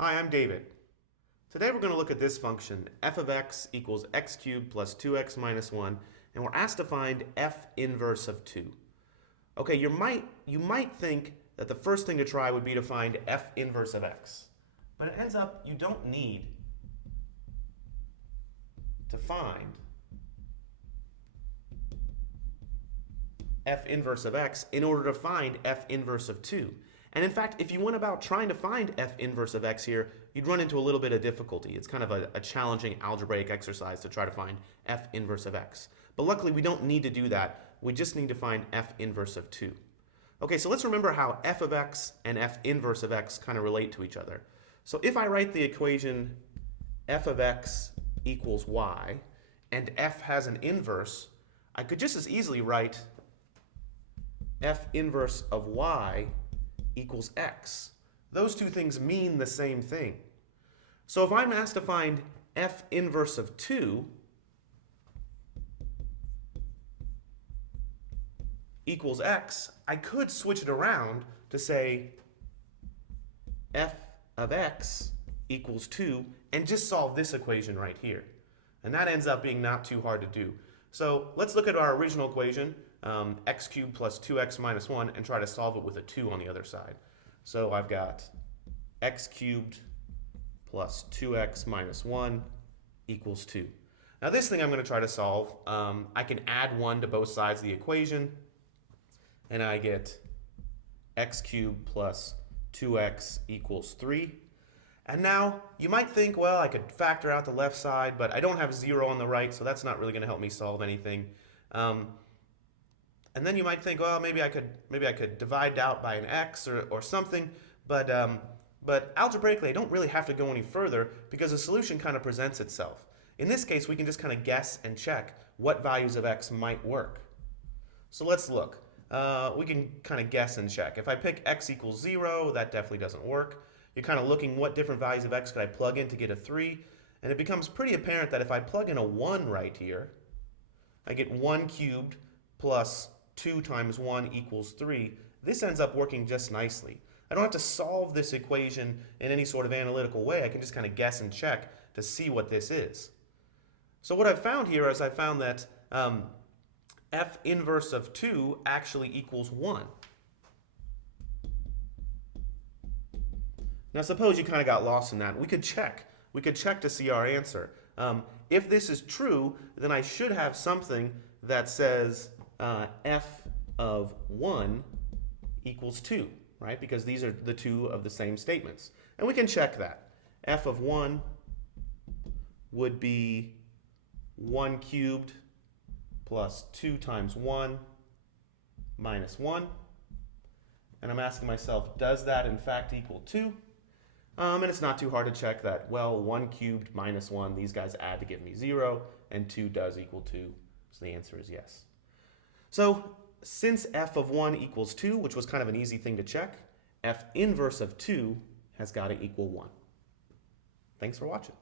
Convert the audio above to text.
Hi, I'm David. Today we're going to look at this function, f of x equals x cubed plus 2x minus 1, and we're asked to find f inverse of 2. Okay, you might think that the first thing to try would be to find f inverse of x, but it ends up you don't need to find f inverse of x in order to find f inverse of 2. And in fact, if you went about trying to find f inverse of x here, you'd run into a little bit of difficulty. It's kind of a challenging algebraic exercise to try to find f inverse of x. But luckily, we don't need to do that. We just need to find f inverse of 2. Okay, so let's remember how f of x and f inverse of x kind of relate to each other. So if I write the equation f of x equals y, and f has an inverse, I could just as easily write f inverse of y equals x. Those two things mean the same thing. So if I'm asked to find f inverse of 2 equals x, I could switch it around to say f of x equals 2 and just solve this equation right here. And that ends up being not too hard to do. So let's look at our original equation, x cubed plus 2x minus 1, and try to solve it with a 2 on the other side. So I've got x cubed plus 2x minus 1 equals 2. Now this thing I'm going to try to solve, I can add 1 to both sides of the equation, and I get x cubed plus 2x equals 3. And now you might think, well, I could factor out the left side, but I don't have 0 on the right, so that's not really going to help me solve anything. And then you might think, well, maybe I could divide out by an x or something, but algebraically I don't really have to go any further because the solution kind of presents itself. In this case, we can just kind of guess and check what values of x might work. So let's look. We can kind of guess and check. If I pick x equals 0, that definitely doesn't work. You're kind of looking what different values of x could I plug in to get a 3, and it becomes pretty apparent that if I plug in a 1 right here, I get 1 cubed plus 2 times 1 equals 3. This ends up working just nicely. I don't have to solve this equation in any sort of analytical way. I can just kind of guess and check to see what this is. So what I've found here is I found that f inverse of 2 actually equals 1. Now suppose you kind of got lost in that. We could check. We could check to see our answer. If this is true, then I should have something that says f of 1 equals 2, right? Because these are the two of the same statements. And we can check that. F of 1 would be 1 cubed plus 2 times 1 minus 1. And I'm asking myself, does that in fact equal 2? And it's not too hard to check that, well, 1 cubed minus 1, these guys add to give me 0, and 2 does equal 2. So the answer is yes. So since f of 1 equals 2, which was kind of an easy thing to check, f inverse of 2 has got to equal 1. Thanks for watching.